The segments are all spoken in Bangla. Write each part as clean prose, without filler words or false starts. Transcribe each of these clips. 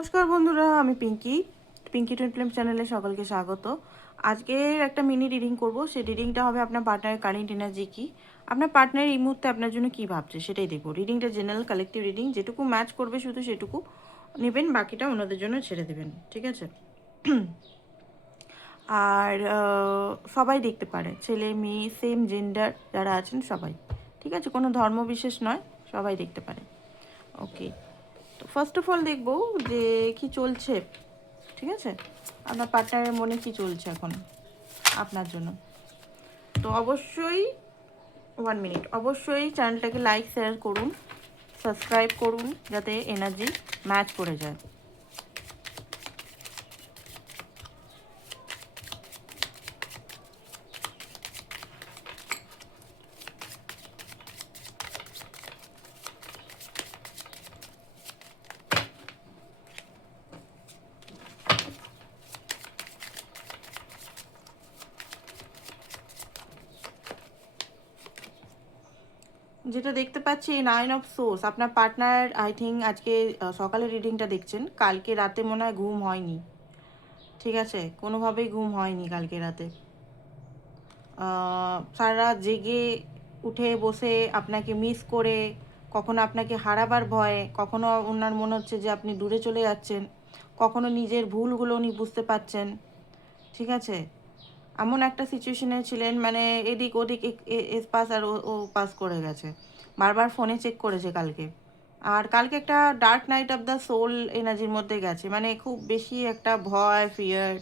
নমস্কার বন্ধুরা, আমি পিঙ্কি টুইন ফিল্ম চ্যানেলে সকলকে স্বাগত। আজকে একটা মিনি রিডিং করব। সেই রিডিংটা হবে আপনার পার্টনারের কারেন্ট এনার্জি কি, আপনার পার্টনার এই মুহূর্তে আপনার জন্য কি ভাবছে সেটাই দেখব। রিডিংটা জেনারেল কালেকটিভ রিডিং, যেটুকু ম্যাচ করবে শুধু সেটুকু নেবেন, বাকিটা ওনাদের জন্য ছেড়ে দেবেন, ঠিক আছে? আর সবাই দেখতে পারে, ছেলে মেয়ে সেম জেন্ডার যারা আছেন সবাই, ঠিক আছে? কোনো ধর্ম বিশেষ নয়, সবাই দেখতে পারে। ওকে, তো ফার্স্ট অফ অল দেখবো যে কি চলছে, ঠিক আছে? আপনার পার্টনারের মনে কি চলছে এখন আপনার জন্য। তো অবশ্যই 1 মিনিট, অবশ্যই চ্যানেলটাকে লাইক শেয়ার করুন, সাবস্ক্রাইব করুন, যাতে এনার্জি ম্যাচ করে যায়। যেটা দেখতে পাচ্ছি 9 অফ সোর্স, আপনার পার্টনার আই থিঙ্ক আজকে সকালে রিডিংটা দেখছেন, কালকে রাতে মনে হয় ঘুম হয়নি, ঠিক আছে? কোনোভাবেই ঘুম হয়নি কালকে রাতে। সারা রাত জেগে উঠে বসে আপনাকে মিস করে, কখনো আপনাকে হারাবার ভয়ে, কখনো ওনার মনে হচ্ছে যে আপনি দূরে চলে যাচ্ছেন, কখনো নিজের ভুলগুলো উনি বুঝতে পারছেন, ঠিক আছে? এমন একটা সিচুয়েশনে ছিলেন, মানে এদিক ওদিক এস পাস আর ও পাস করে গেছে, বারবার ফোনে চেক করেছে কালকে। আর কালকে একটা dark night of the soul এনার্জির মধ্যে গেছে, মানে খুব বেশি একটা ভয় ফিয়ার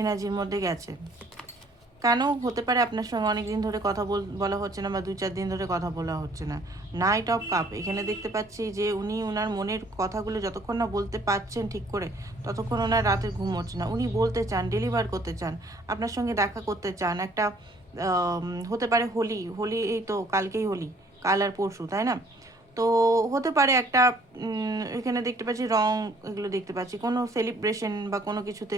এনার্জির মধ্যে গেছে। কেন হতে পারে আপনার সঙ্গে অনেক দিন ধরে কথা বলা হচ্ছে না, বা 2-4 দিন ধরে কথা বলা হচ্ছে না। নাইট অফ কাপ, এখানে দেখতে পাচ্ছি যে উনি ওনার মনের কথাগুলো যতক্ষণ না বলতে পারছেন ঠিক করে, ততক্ষণ ওনার রাতের ঘুম হচ্ছে না। উনি বলতে চান, ডেলিভার করতে চান, আপনার সঙ্গে দেখা করতে চান। একটা হতে পারে হোলি, হোলি এই তো কালকেই হোলি, কাল আর পরশু, তাই না? তো হতে পারে একটা এখানে দেখতে পাচ্ছি রং, এগুলো দেখতে পাচ্ছি কোনো সেলিব্রেশন বা কোনো কিছুতে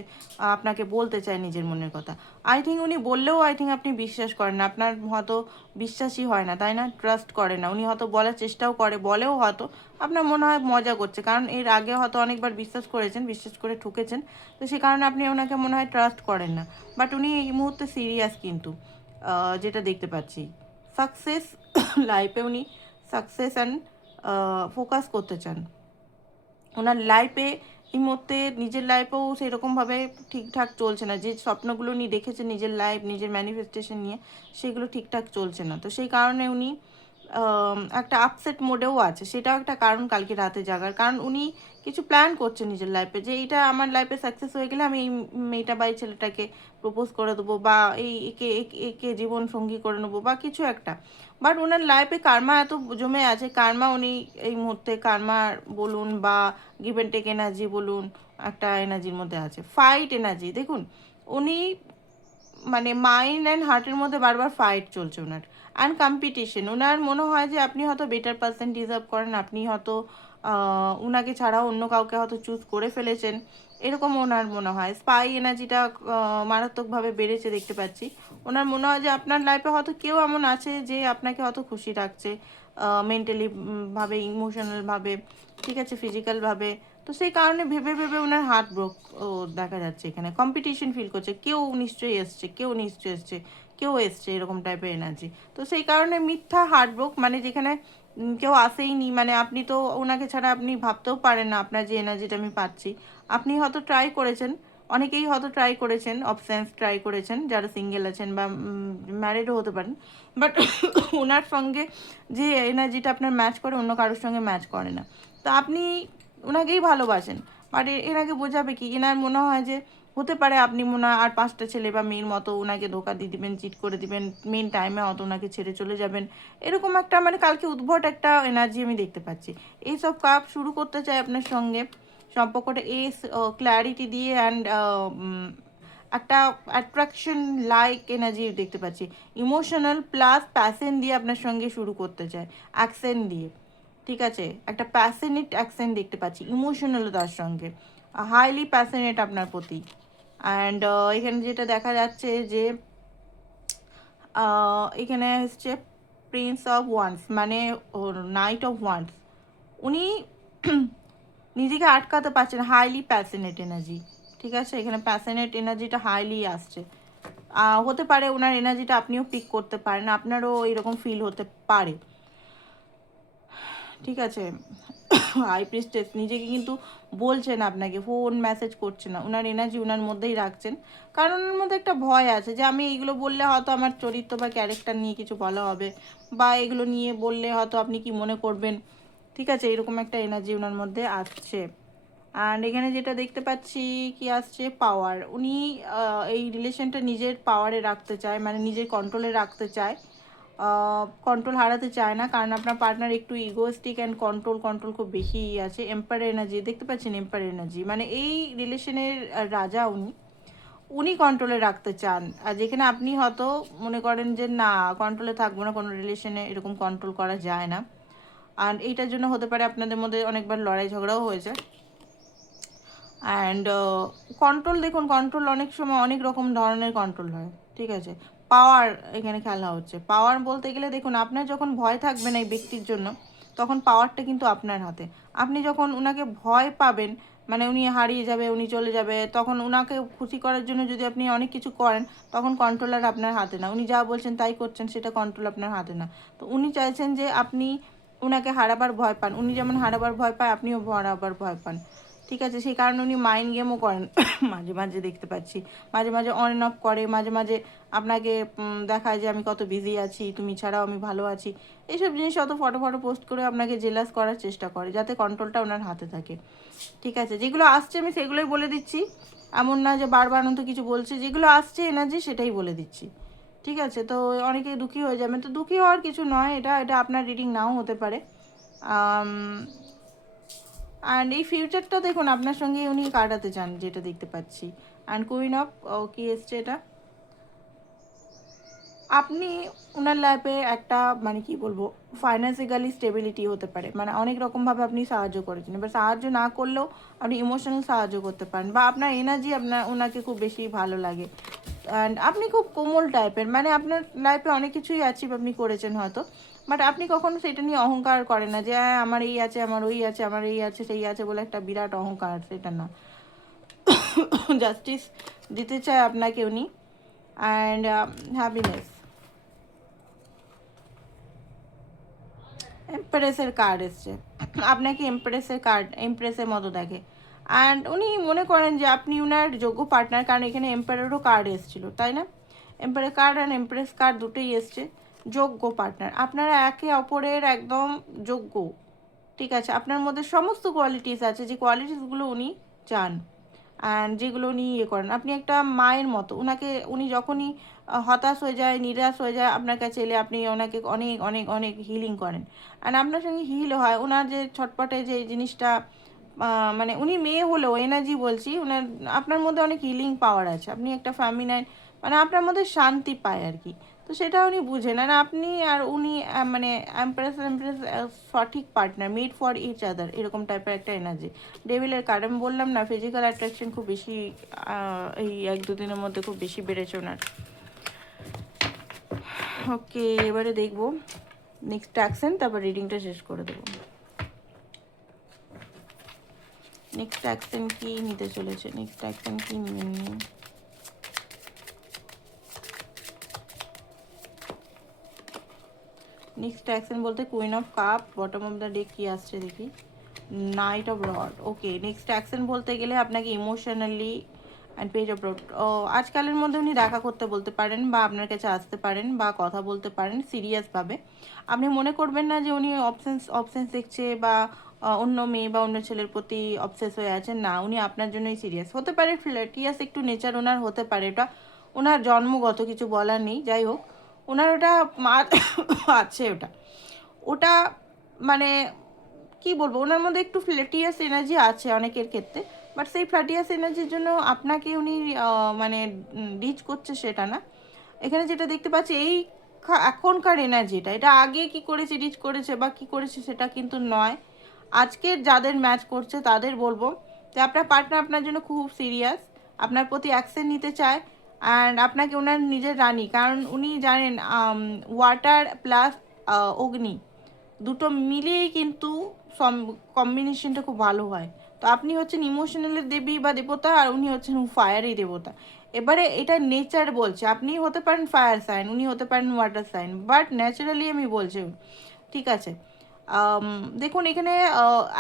আপনাকে বলতে চায় নিজের মনের কথা। আই থিঙ্ক উনি বললেও আই থিঙ্ক আপনি বিশ্বাস করেন না, আপনার হয়তো বিশ্বাসই হয় না, তাই না? ট্রাস্ট করে না। উনি হয়তো বলার চেষ্টাও করে, বলেও হয়তো আপনার মনে হয় মজা করছে, কারণ এর আগে হয়তো অনেকবার বিশ্বাস করেছেন, বিশ্বাস করে ঠকেছেন, তো সে কারণে আপনি ওনাকে মনে হয় ট্রাস্ট করেন না। বাট উনি এই মুহূর্তে সিরিয়াস কিন্তু, যেটা দেখতে পাচ্ছি সাকসেস লাইফে উনি সাকসেস অ্যান্ড ফোকাস করতে চান। ওনার লাইফে এই মুহূর্তে নিজের লাইফেও সেরকমভাবে ঠিকঠাক চলছে না, যে স্বপ্নগুলো উনি দেখেছেন নিজের লাইফ, নিজের ম্যানিফেস্টেশন নিয়ে, সেগুলো ঠিকঠাক চলছে না। তো সেই কারণে উনি একটা আপসেট মোডেও আছে, সেটাও একটা কারণ কালকে রাতে জাগার। কারণ উনি কিছু প্ল্যান করছে নিজের লাইফে, যে এইটা আমার লাইফে সাকসেস হয়ে গেলে আমি এই মেয়েটা বা এই ছেলেটাকে প্রপোজ করে দেবো, বা এই একে একে জীবন সঙ্গী করে নেবো, বা কিছু একটা। বাট ওনার লাইফে কার্মা এত জমে আছে, কার্মা উনি এই মুহূর্তে কার্মা বলুন বা গিভ অ্যান্ড টেক এনার্জি বলুন, একটা এনার্জির মধ্যে আছে, ফাইট এনার্জি। দেখুন উনি মানে মাইন্ড অ্যান্ড হার্টের মধ্যে বারবার ফাইট চলছে ওনার, অ্যান্ড কম্পিটিশন। ওনার মনে হয় যে আপনি হয়তো বেটার পার্সন ডিজার্ভ করেন, আপনি হয়তো ওনাকে ছাড়াও অন্য কাউকে হয়তো চুজ করে ফেলেছেন, এরকম ওনার মনে হয়। স্পাই এনার্জিটা মারাত্মকভাবে বেড়েছে দেখতে পাচ্ছি। ওনার মনে হয় যে আপনার লাইফে হয়তো কেউ এমন আছে যে আপনাকে হয়তো খুশি রাখছে, মেন্টালি ভাবে, ইমোশনাল ভাবে, ঠিক আছে, ফিজিক্যাল ভাবে। তো সেই কারণে ভেবে ভেবে ওনার হার্ট ব্রোক দেখা যাচ্ছে, এখানে কম্পিটিশন ফিল করছে, কেউ নিশ্চয়ই এসছে, কেউ নিশ্চয়ই এসছে, কেউ এসছে, এরকম টাইপের এনার্জি। তো সেই কারণে মিথ্যা হার্ট ব্রোক, মানে যেখানে কেউ আসেইনি, মানে আপনি তো ওনাকে ছাড়া আপনি ভাবতেও পারেন না, আপনার যে এনার্জিটা আমি পাচ্ছি। আপনি হয়তো ট্রাই করেছেন, অনেকেই হয়তো ট্রাই করেছেন, অপশানস ট্রাই করেছেন, যারা সিঙ্গেল আছেন বা ম্যারিডও হতে পারেন। বাট ওনার সঙ্গে যে এনার্জিটা আপনার ম্যাচ করে, অন্য কারোর সঙ্গে ম্যাচ করে না। তো আপনি ওনাকেই ভালোবাসেন, বাট এনাকে বোঝাবে কি? এনার মনে হয় যে হতে পারে আপনি মনে হয় আর 5টা ছেলে বা মেয়ের মতো ওনাকে ধোকা দিয়ে দিবেন, চিট করে দিবেন, মেন টাইমে হয়তো ওনাকে ছেড়ে চলে যাবেন, এরকম একটা মানে কালকে উদ্ভট একটা এনার্জি আমি দেখতে পাচ্ছি। এইসব কাপ শুরু করতে চাই আপনার সঙ্গে সম্পর্কটা এস ক্ল্যারিটি দিয়ে, অ্যান্ড একটা অ্যাট্রাকশন লাইক এনার্জি দেখতে পাচ্ছি। ইমোশনাল প্লাস প্যাশন দিয়ে আপনার সঙ্গে শুরু করতে চায়, অ্যাকসেন্ট দিয়ে, ঠিক আছে? একটা প্যাশনেট অ্যাকসেন্ট দেখতে পাচ্ছি ইমোশনালতার সঙ্গে, হাইলি প্যাশনেট আপনার প্রতি। অ্যান্ড এখানে যেটা দেখা যাচ্ছে যে এখানে হচ্ছে প্রিন্স অফ ওয়ান্স, মানে নাইট অফ ওয়ান্স। উনি নিজেকে আটকাতে পারছেন, হাইলি প্যাশনেট এনার্জি। ঠিক আছে, এখানে প্যাশনেট এনার্জিটা হাইলি আসছে। হতে পারে ওনার এনার্জিটা আপনিও পিক করতে পারেন, আপনারও এরকম ফিল হতে পারে। ঠিক আছে, হাই প্রিস্টেস নিজেকে কিন্তু বলছেন, আপনাকে ফোন মেসেজ করছে না, ওনার এনার্জি ওনার মধ্যেই রাখছেন। কারণ ওনার মধ্যে একটা ভয় আছে যে আমি এইগুলো বললে হয়তো আমার চরিত্র বা ক্যারেক্টার নিয়ে কিছু বলা হবে, বা এগুলো নিয়ে বললে হয়তো আপনি কি মনে করবেন। ঠিক আছে, এরকম একটা এনার্জি ওনার মধ্যে আসছে। অ্যান্ড এখানে যেটা দেখতে পাচ্ছি কি আসছে, পাওয়ার। উনি এই রিলেশনটা নিজের পাওয়ারে রাখতে চায়, মানে নিজের কন্ট্রোলে রাখতে চায়, কন্ট্রোল হারাতে চায় না। কারণ আপনার পার্টনার একটু ইগোস্টিক অ্যান্ড কন্ট্রোল খুব বেশি আছে। এম্পায়ার এনার্জি দেখতে পাচ্ছেন, এম্পায়ার এনার্জি মানে এই রিলেশনের রাজা উনি, উনি কন্ট্রোলে রাখতে চান। আর যেখানে আপনি হয়তো মনে করেন যে না, কন্ট্রোলে থাকবো না, কোনো রিলেশনে এরকম কন্ট্রোল করা যায় না। আর এইটার জন্য হতে পারে আপনাদের মধ্যে অনেকবার লড়াই ঝগড়াও হয়েছে। অ্যান্ড কন্ট্রোল, দেখুন কন্ট্রোল অনেক সময় অনেক রকম ধরনের কন্ট্রোল হয়। ঠিক আছে, পাওয়ার এখানে খেলা হচ্ছে। পাওয়ার বলতে গেলে দেখুন, আপনার যখন ভয় থাকবে না এই ব্যক্তির জন্য, তখন পাওয়ারটা কিন্তু আপনার হাতে। আপনি যখন উনাকে ভয় পাবেন, মানে উনি হারিয়ে যাবে, উনি চলে যাবে, তখন উনাকে খুশি করার জন্য যদি আপনি অনেক কিছু করেন, তখন কন্ট্রোলার আপনার হাতে না। উনি যা বলছেন তাই করছেন, সেটা কন্ট্রোল আপনার হাতে না। তো উনি চাইছেন যে আপনি উনাকে হারাবার ভয় পান, উনি যেমন হারাবার ভয় পায়, আপনিও হারাবার ভয় পান। ঠিক আছে, সেই কারণে উনি মাইন্ড গেমও করেন মাঝে মাঝে দেখতে পাচ্ছি, মাঝে মাঝে অন অ্যান্ড অফ করে, মাঝে মাঝে আপনাকে দেখায় যে আমি কত বিজি আছি, তুমি ছাড়াও আমি ভালো আছি। এইসব জিনিস অত ফটো ফটো পোস্ট করে আপনাকে জেলাস করার চেষ্টা করে, যাতে কন্ট্রোলটা ওনার হাতে থাকে। ঠিক আছে, যেগুলো আসছে আমি সেগুলোই বলে দিচ্ছি, এমন না যে বারবার অনন্ত কিছু বলছে। যেগুলো আসছে এনার্জি সেটাই বলে দিচ্ছি। ঠিক আছে, তো অনেকে দুঃখী হয়ে যাবেন, তো দুঃখী হওয়ার কিছু নয়, এটা এটা আপনার রিডিং নাও হতে পারে। অ্যান্ড এই ফিউচারটা দেখুন আপনার সঙ্গে উনি কাটাতে চান, যেটা দেখতে পাচ্ছি। অ্যান্ড কুইন অফ কি এসছে এটা, আপনি ওনার লাইফে একটা মানে কি বলবো, ফাইন্যান্সিক্যালি স্টেবিলিটি হতে পারে, মানে অনেক রকমভাবে আপনি সাহায্য করেছেন। এবার সাহায্য না করলেও আপনি ইমোশনাল সাহায্য করতে পারেন, বা আপনার এনার্জি আপনার ওনাকে খুব বেশি ভালো লাগে। অ্যান্ড আপনি খুব কোমল টাইপের, মানে আপনার লাইফে অনেক কিছুই অ্যাচিভ আপনি করেছেন হয়তো, বাট আপনি কখনো সেটা নিয়ে অহংকার করেন না যে হ্যাঁ আমার এই আছে, আমার ওই আছে, আমার এই আছে সেই আছে বলে একটা বিরাট অহংকার, সেটা না। জাস্টিস দিতে চায় আপনাকে উনি। অ্যান্ড হ্যাপিনেস, এমপ্রেসের কার্ড এসছে, আপনাকে এমপ্রেসের কার্ড, এমপ্রেসের মতো দেখে। অ্যান্ড উনি মনে করেন যে আপনি উনার যোগ্য পার্টনার, কারণ এখানে এম্পায়ারেরও কার্ড এসেছিলো, তাই না? Empire card and empress card দুটোই এসছে। যোগ্য পার্টনার, আপনারা একে অপরের একদম যোগ্য। ঠিক আছে, আপনার মধ্যে সমস্ত কোয়ালিটিস আছে, যে কোয়ালিটিসগুলো উনি চান অ্যান্ড যেগুলো উনি ইয়ে করেন। আপনি একটা মায়ের মতো উনাকে, উনি যখনই হতাশ হয়ে যায়, নিরাশ হয়ে যায়, আপনার কাছে এলে আপনি ওনাকে অনেক অনেক অনেক হিলিং করেন। অ্যান্ড আপনার সঙ্গে হিল হয়। ওনার যে ছটপটে যে জিনিসটা, মানে উনি মেয়ে হলেও এনার্জি বলছি, ওনার আপনার মধ্যে অনেক হিলিং পাওয়ার আছে। আপনি একটা ফ্যামিনাইন, মানে আপনার মধ্যে শান্তি পায় আর কি। তো সেটা উনি বুঝেন। আর আপনি আর উনি মানে এমপ্রেস এমপ্রেস সঠিক partner, made for each other, এরকম টাইপের একটা এনার্জি। ডেভিলের কার্ড, আমি বললাম না ফিজিক্যাল অ্যাট্রাকশন খুব বেশি এই 1-2 দিনের মধ্যে খুব বেশি বেড়েছে ওনার। ওকে, এবারে দেখবো নেক্সট অ্যাকশন, তারপর রিডিংটা শেষ করে দেবো। নেক্সট অ্যাকশন কি নিতে চলেছে, নেক্সট অ্যাকশন কি নিয়ে। নেক্সট অ্যাকশন বলতে queen of cup, bottom of the deck কি আসছে দেখি, night of rod. Okay, next action বলতে গেলে আপনাকে emotionally and page of rod, আজকালের মধ্যে উনি দেখা করতে বলতে পারেন, বা আপনার কাছে আসতে পারেন, বা কথা বলতে পারেন সিরিয়াসভাবে। আপনি মনে করবেন না যে উনি অপশনস দেখছে, বা অন্য মেয়ে বা অন্য ছেলের প্রতি অবসেস হয়ে আছেন, না, উনি আপনার জন্যই সিরিয়াস। হতে পারে ফ্ল্যাটিয়াস একটু নেচার ওনার হতে পারে, এটা ওনার জন্মগত, কিছু বলার নেই। যাই হোক, ওনার ওটা আছে, ওটা ওটা মানে কি বলবো, ওনার মধ্যে একটু ফ্ল্যাটিয়াস এনার্জি আছে অনেকের ক্ষেত্রে। বাট সেই ফ্ল্যাটিয়াস এনার্জির জন্য আপনাকে উনি মানে ডিচ করছে সেটা না। এখানে যেটা দেখতে পাচ্ছি, এই এখনকার এনার্জিটা, এটা আগে কি করেছে, ডিচ করেছে বা কি করেছে সেটা কিন্তু নয়। আজকের যাদের ম্যাচ করছে তাদের বলবো যে আপনার পার্টনার আপনার জন্য খুব সিরিয়াস, আপনার প্রতি অ্যাকশন নিতে চায়। অ্যান্ড আপনাকে ওনার নিজের রানী, কারণ উনি জানেন ওয়াটার প্লাস অগ্নি দুটো মিলিয়েই কিন্তু কম্বিনেশনটা খুব ভালো হয়। তো আপনি হচ্ছেন ইমোশনালের দেবী বা দেবতা, আর উনি হচ্ছেন ফায়ারি দেবতা। এবারে এটা নেচার বলছে, আপনি হতে পারেন ফায়ার সাইন, উনি হতে পারেন ওয়াটার সাইন, বাট ন্যাচারালি আমি বলছি, ঠিক আছে? দেখুন এখানে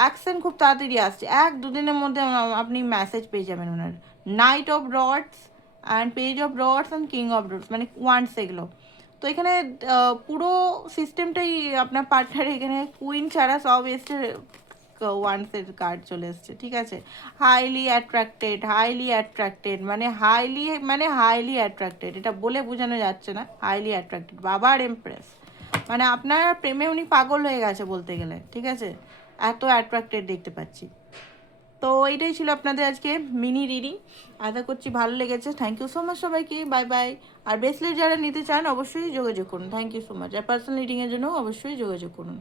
অ্যাকশন খুব তাড়াতাড়ি আসছে, 1-2 দিনের মধ্যে আপনি মেসেজ পেয়ে যাবেন ওনার। Knight of rods and page of rods and king of rods, মানে ওয়ান্স এগুলো। তো এখানে পুরো সিস্টেমটাই আপনার পার্টনার, এখানে কুইন ছাড়া সব এসছে, ওয়ান্সের কার্ড চলে এসছে, ঠিক আছে? হাইলি অ্যাট্রাক্টেড, হাইলি অ্যাট্রাক্টেড, মানে হাইলি অ্যাট্রাক্টেড, এটা বলে বোঝানো যাচ্ছে না, হাইলি অ্যাট্রাক্টেড, বাবার এমপ্রেস, মানে আপনার প্রেমে উনি পাগল হয়ে গেছে বলতে গেলে, ঠিক আছে? এত অ্যাট্রাক্টেড দেখতে পাচ্ছি। তো এইটাই ছিল আপনাদের আজকে মিনি রিডিং, আশা করছি ভালো লেগেছে। থ্যাংক ইউ সো মাচ সবাইকে, বাই বাই। আর ব্রেসলেট যারা নিতে চান অবশ্যই যোগাযোগ করুন, থ্যাংক ইউ সো মাচ। আর পার্সোনাল রিডিংয়ের জন্য অবশ্যই যোগাযোগ করুন।